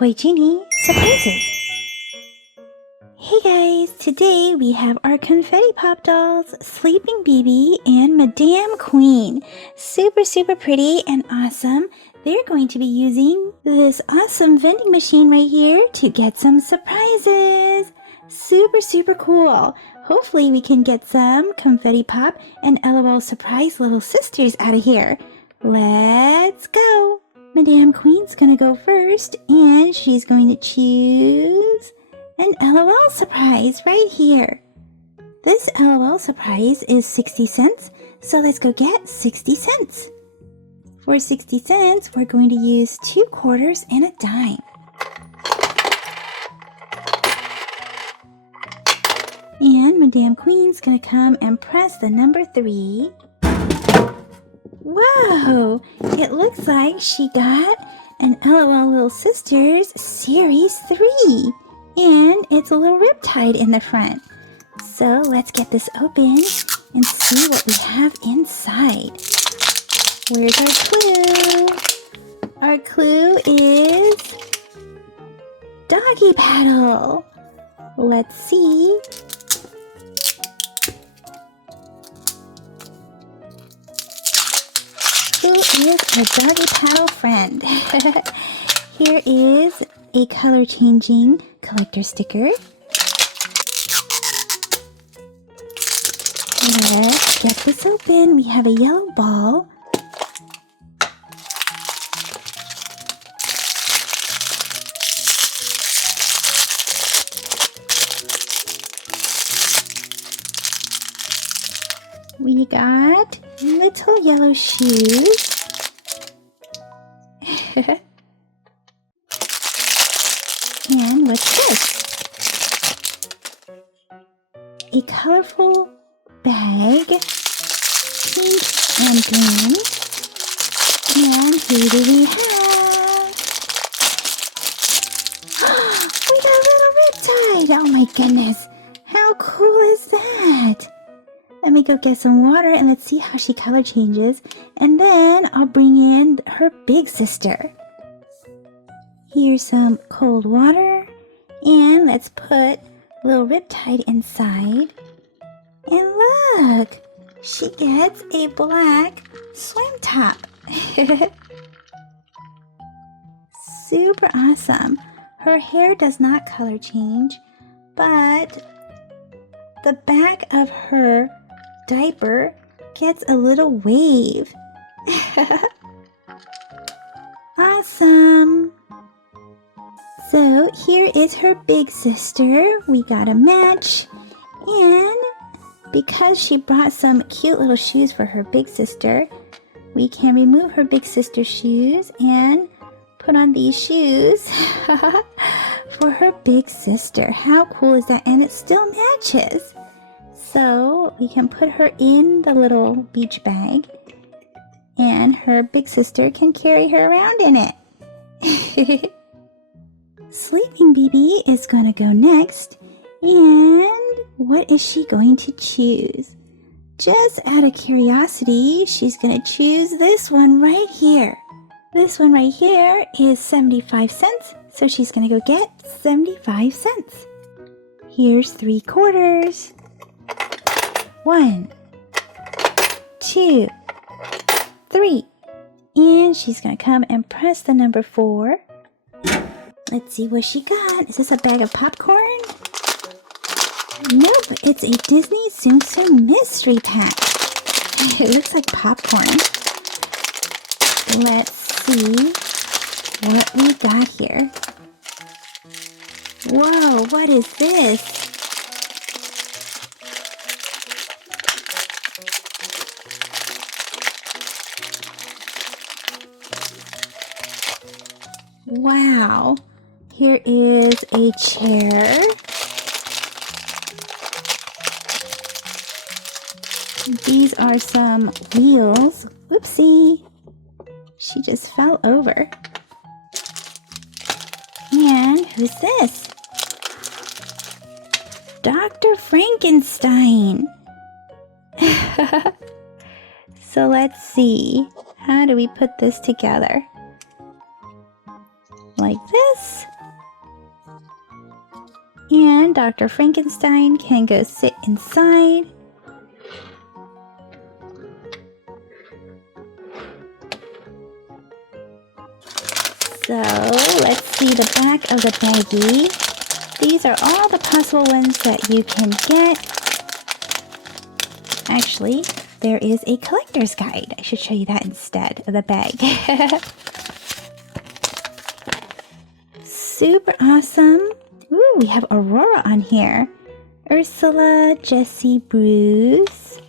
Toy Genie surprises. Hey guys, today we have our Confetti Pop dolls, Sleeping Baby and Madame Queen. Super pretty and awesome. They're going to be using this awesome vending machine right here to get some surprises. Super cool. Hopefully we can get some Confetti Pop and L.O.L surprise little sisters out of here. Let's go. Madame Queen's gonna go first, and she's going to choose an L.O.L surprise right here. This L.O.L surprise is 60 cents, so let's go get 60 cents. For 60 cents, we're going to use 2 quarters and a dime. And Madame Queen's gonna come and press the number 3. Whoa! It looks like she got an L.O.L Little Sisters Series 3. And it's a little riptide in the front. So let's get this open and see what we have inside. Where's our clue? Our clue is doggy paddle. Let's see. Who is a doggy paddle friend? Here is a color changing collector sticker. Let's get this open. We have a yellow ball. We got little yellow shoes. And what's this? A colorful bag, pink and green. And who do we have? We got a little riptide! Oh my goodness! How cool is that? Let me go get some water and let's see how she color changes. And then I'll bring in her big sister. Here's some cold water. And let's put little riptide inside. And look! She gets a black swim top. Super awesome. Her hair does not color change, but the back of her diaper gets a little wave. Awesome. So here is her big sister. We got a match. And because she brought some cute little shoes for her big sister, we can remove her big sister's shoes and put on these shoes for her big sister. How cool is that? And it still matches. So we can put her in the little beach bag and her big sister can carry her around in it. Sleeping Baby is going to go next. And what is she going to choose? Just out of curiosity, she's going to choose this one right here. This one right here is 75 cents. So she's going to go get 75 cents. Here's 3 quarters. 1, 2, 3. And she's going to come and press the number 4. Let's see what she got. Is this a bag of popcorn? Nope, it's a Disney Tsum Tsum mystery pack. It looks like popcorn. Let's see what we got here. Whoa, what is this? Wow, here is a chair. These are some wheels. Whoopsie, she just fell over. And who's this? Dr. Frankenstein. So let's see, how do we put this together? like this. And Dr. Frankenstein can go sit inside. So let's see the back of the baggie. These are all the possible ones that you can get. Actually, there is a collector's guide. I should show you that instead of the bag. Super awesome. Ooh, we have Aurora on here. Ursula, Jessie, Bruce.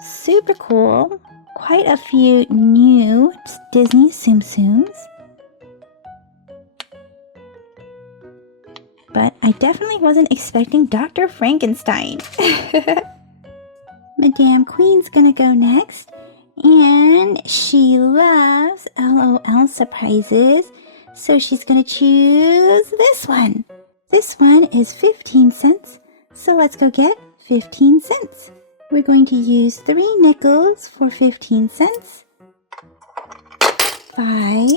Super cool. Quite a few new Disney Tsum Tsums. But I definitely wasn't expecting Dr. Frankenstein. Madame Queen's gonna go next. And she loves L.O.L surprises. So she's gonna choose this one. This one is 15 cents. So let's go get 15 cents. We're going to use 3 nickels for 15 cents. 5,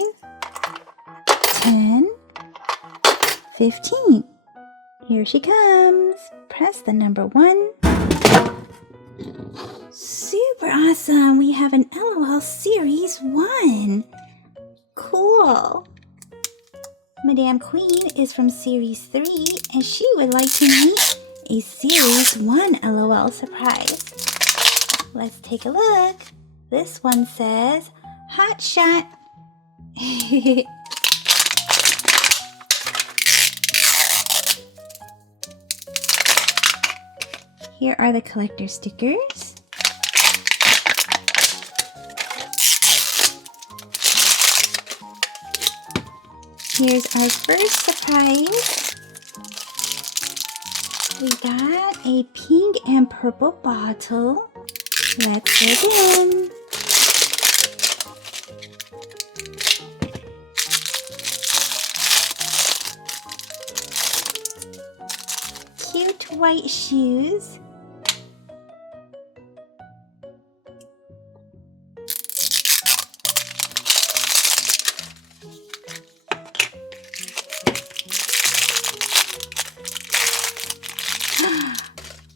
10, 15. Here she comes. Press the number 1. Super awesome. We have an L.O.L Series 1. Cool. Madame Queen is from Series 3 and she would like to meet a Series 1 L.O.L surprise. Let's take a look. This one says, Hot Shot. Here are the collector stickers. Here's our first surprise. We got a pink and purple bottle. Let's open. Cute white shoes.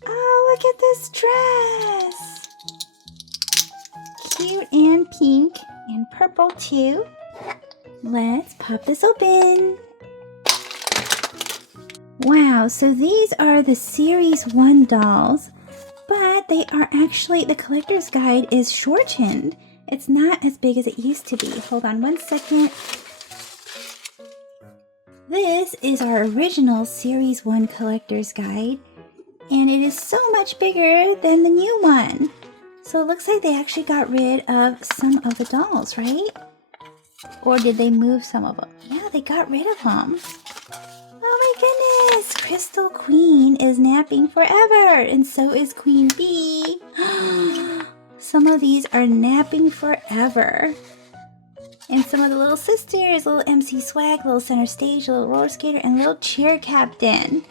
Oh, look at this dress. Cute and pink and purple too. Let's pop this open. Wow, so these are the Series 1 dolls, but they are actually, the collector's guide is shortened. It's not as big as it used to be. Hold on one second. This is our original Series 1 collector's guide, and it is so much bigger than the new one. So it looks like they actually got rid of some of the dolls, right? Or did they move some of them? Yeah, they got rid of them. Oh my goodness! Crystal Queen is napping forever, and so is Queen Bee. Some of these are napping forever. And some of the little sisters, little MC Swag, little Center Stage, little Roller Skater, and little Cheer Captain.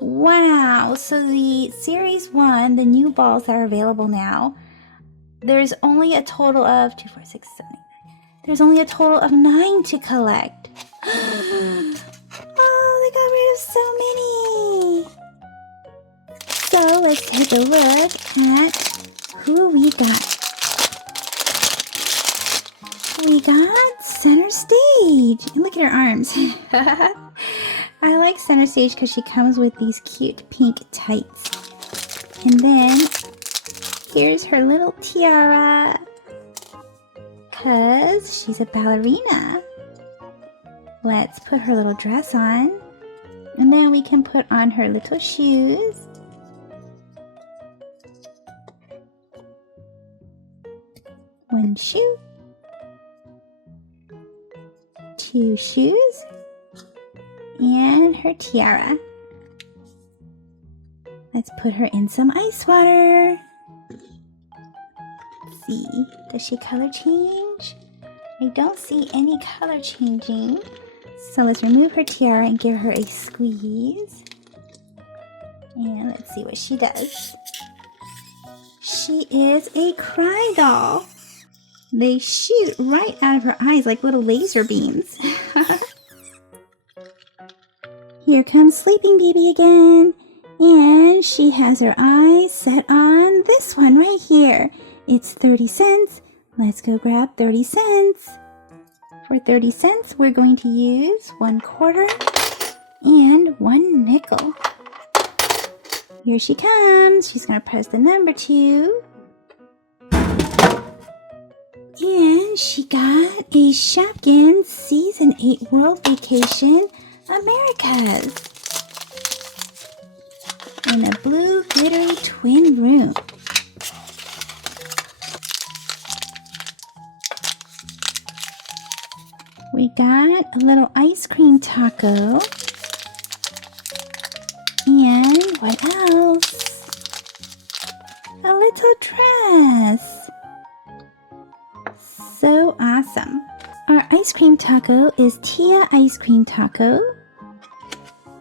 Wow! So the Series 1, the new balls that are available now, there's only a total of 2, 4, 6, 7, 8, 9. There's only a total of 9 to collect. Oh, they got rid of so many. So let's take a look at who we got. We got Center Stage. And look at her arms. I like Center Stage because she comes with these cute pink tights. And then here's her little tiara. Because she's a ballerina. Let's put her little dress on. And then we can put on her little shoes. One shoe. 2 shoes. And her tiara. Let's put her in some ice water. Let's see, does she color change? I don't see any color changing. So let's remove her tiara and give her a squeeze. And let's see what she does. She is a cry doll. They shoot right out of her eyes like little laser beams. Here comes Sleeping Baby again. And she has her eyes set on this one right here. It's 30 cents. Let's go grab 30 cents. For 30 cents, we're going to use 1 quarter and 1 nickel. Here she comes. She's going to press the number 2. And she got a Shopkins Season 8 World Vacation Americas in a blue glittery twin room. We got a little ice cream taco. And what else? A little dress. So awesome. Our ice cream taco is Tia Ice Cream Taco.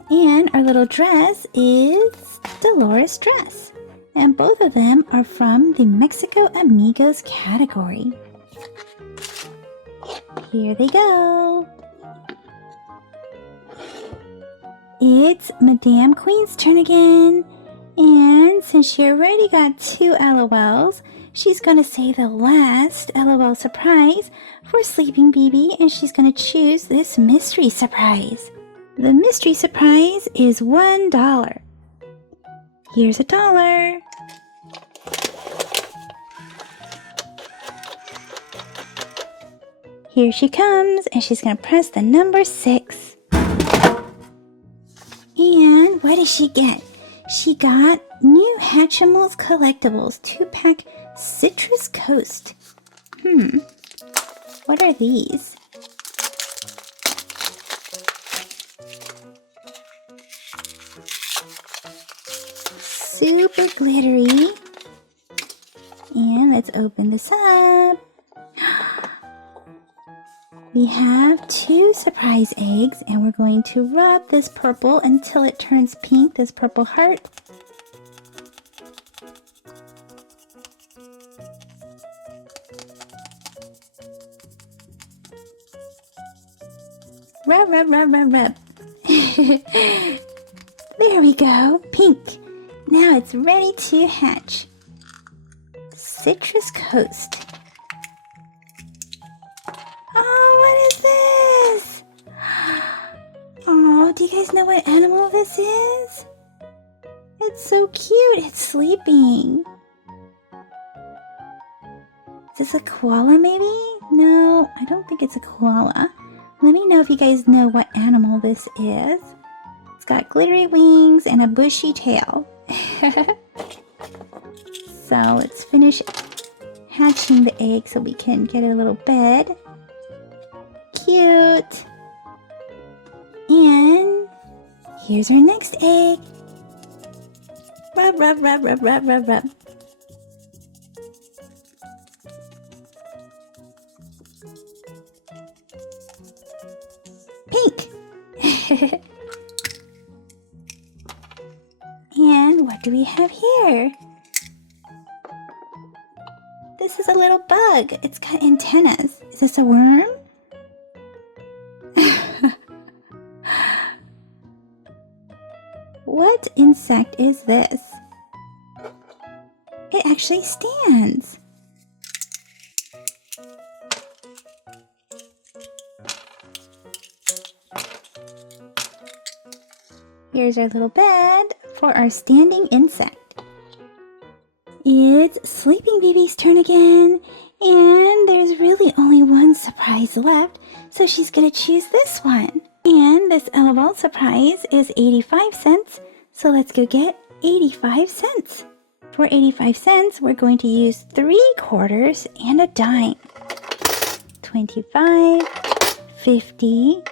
And our little dress is Dolores Dress. And both of them are from the Mexico Amigos category. Here they go. It's Madame Queen's turn again. And since she already got 2 LOLs, she's going to say the last LOL surprise for Sleeping Baby, and she's going to choose this mystery surprise. The mystery surprise is $1. Here's $1. Here she comes, and she's going to press the number 6. And what did she get? She got new Hatchimals Collectibles 2-pack Citrus Coast. What are these? Super glittery. And let's open this up. We have 2 surprise eggs, and we're going to rub this purple until it turns pink, this purple heart. Rub, rub, rub, rub, rub. There we go, pink. Now it's ready to hatch. Citrus Coast. Oh, what is this? Oh, do you guys know what animal this is? It's so cute. It's sleeping. Is this a koala maybe? No, I don't think it's a koala. Let me know if you guys know what animal this is. It's got glittery wings and a bushy tail. So let's finish hatching the egg so we can get a little bed. Cute. And here's our next egg. Rub, rub, rub, rub, rub, rub, rub. Pink. And what do we have here? This is a little bug. It's got antennas. Is this a worm? What insect is this? It actually stands. Here's our little bed for our standing insect. It's Sleeping Baby's turn again, and there's really only one surprise left, so she's gonna choose this one. And this L.O.L surprise is 85 cents, so let's go get 85 cents. For 85 cents, we're going to use 3 quarters and a dime. 25, 50,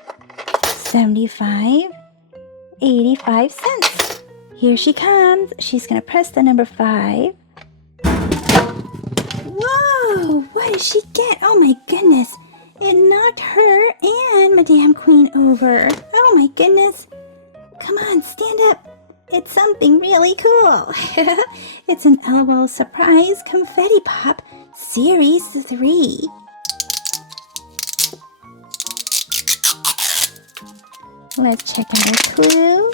75, 85 cents. Here she comes. She's gonna press the number 5. Whoa! What did she get? Oh my goodness! It knocked her and Madame Queen over. Oh my goodness! Come on, stand up. It's something really cool. It's an L.O.L surprise confetti pop Series 3. Let's check out our clue.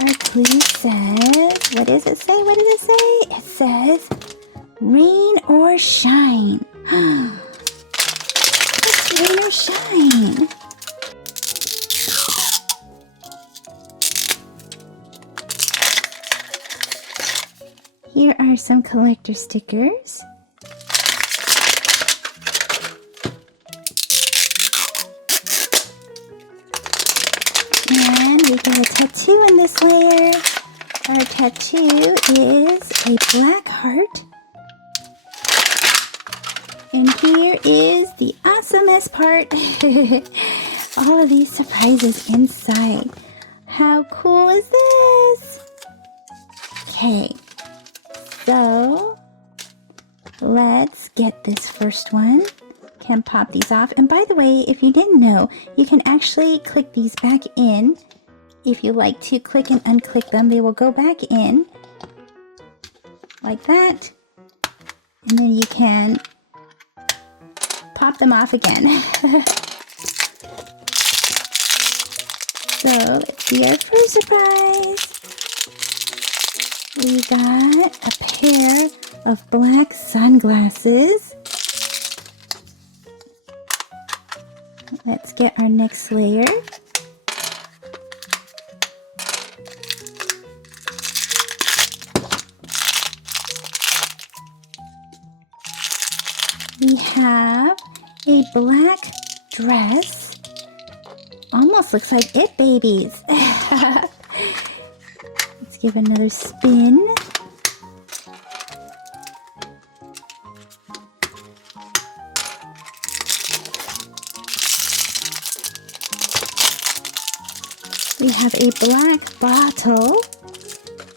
Our clue says, what does it say? What does it say? It says, rain or shine. It's rain or shine. Here are some collector stickers. And we got a tattoo in this layer. Our tattoo is a black heart. And here is the awesomest part. All of these surprises inside. How cool is this? Okay, so let's get this first one. Can pop these off. And by the way, if you didn't know, you can actually click these back in. If you like to click and unclick them, they will go back in like that. And then you can pop them off again. So let's see our first surprise. We got a pair of black sunglasses. Let's get our next layer. We have a black dress. Almost looks like It Babies. Let's give another spin. We have a black bottle.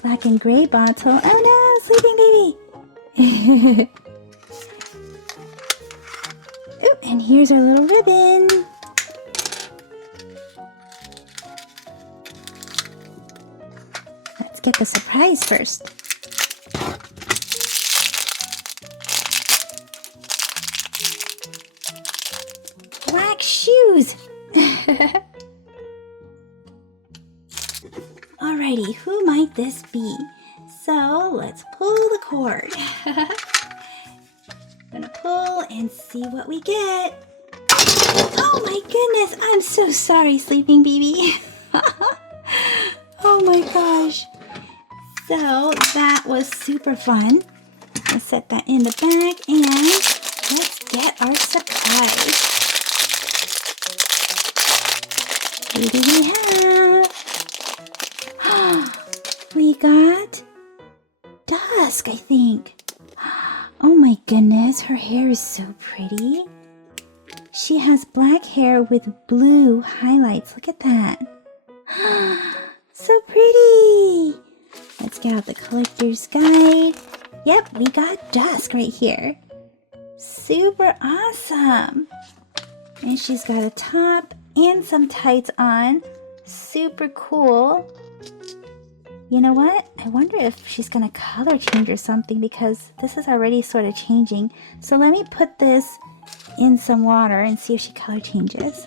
Black and gray bottle. Oh no, sleeping baby. Ooh, and here's our little ribbon. Let's get the surprise first. Black shoes. Alrighty, who might this be? So let's pull the cord. Gonna pull and see what we get. Oh my goodness, I'm so sorry, sleeping baby. Oh my gosh. So that was super fun. Let's set that in the bag and let's get our surprise. What do we have? We got Dusk, I think. Oh my goodness, her hair is so pretty. She has black hair with blue highlights. Look at that. So pretty. Let's get out the collector's guide. Yep, we got Dusk right here. Super awesome. And she's got a top and some tights on. Super cool. You know what? I wonder if she's gonna color change or something because this is already sort of changing. So let me put this in some water and see if she color changes.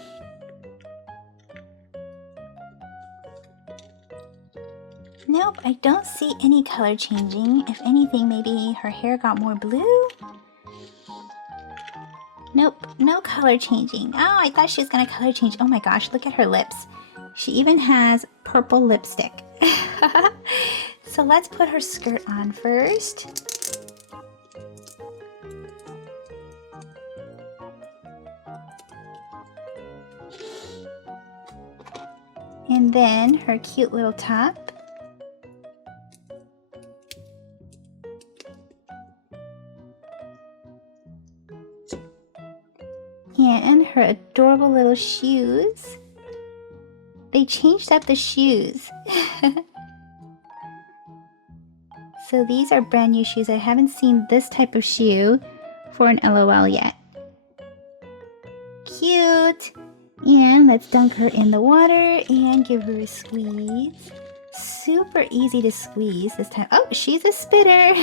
Nope, I don't see any color changing. If anything, maybe her hair got more blue? Nope, no color changing. Oh, I thought she was gonna color change. Oh my gosh, look at her lips. She even has purple lipstick. So let's put her skirt on first. And then her cute little top. And her adorable little shoes. They changed up the shoes. So these are brand new shoes. I haven't seen this type of shoe for an L.O.L yet. Cute! And let's dunk her in the water and give her a squeeze. Super easy to squeeze this time. Oh, she's a spitter!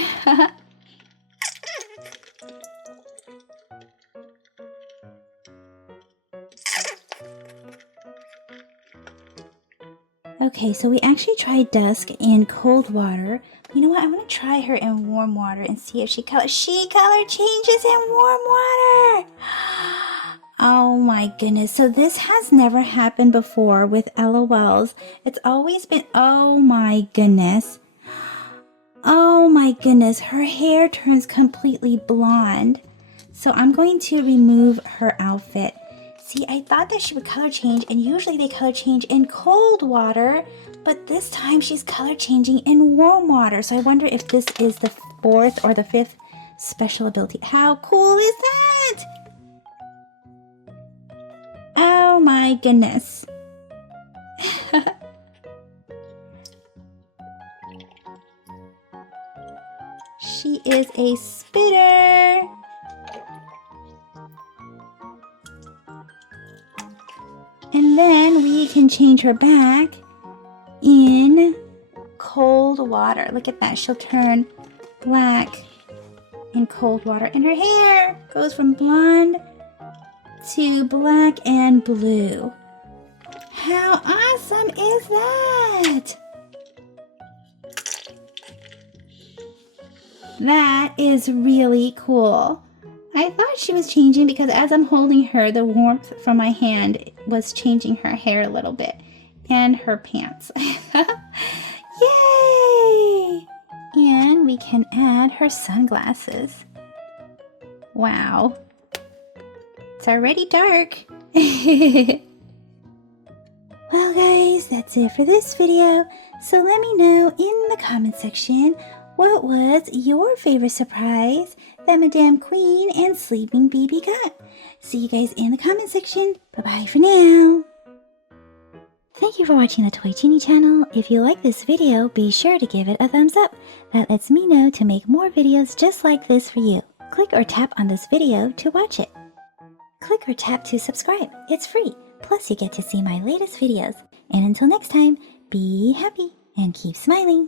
Okay, so we actually tried Dusk in cold water. You know what? I want to try her in warm water and see if she color changes in warm water. Oh my goodness. So this has never happened before with L.O.Ls. It's always been, oh my goodness. Oh my goodness. Her hair turns completely blonde. So I'm going to remove her outfit. See, I thought that she would color change, and usually they color change in cold water, but this time she's color changing in warm water. So I wonder if this is the 4th or the 5th special ability. How cool is that? Oh my goodness. She is a spitter. And then we can change her back in cold water. Look at that. She'll turn black in cold water. And her hair goes from blonde to black and blue. How awesome is that? That is really cool. I thought she was changing because as I'm holding her, the warmth from my hand was changing her hair a little bit and her pants. Yay! And we can add her sunglasses. Wow. It's already dark. Well guys, that's it for this video. So let me know in the comment section what was your favorite surprise that Madame Queen and Sleeping Beauty got. See you guys in the comment section. Bye-bye for now. Thank you for watching the Toy Genie channel. If you like this video, be sure to give it a thumbs up. That lets me know to make more videos just like this for you. Click or tap on this video to watch it. Click or tap to subscribe. It's free. Plus you get to see my latest videos. And until next time, be happy and keep smiling.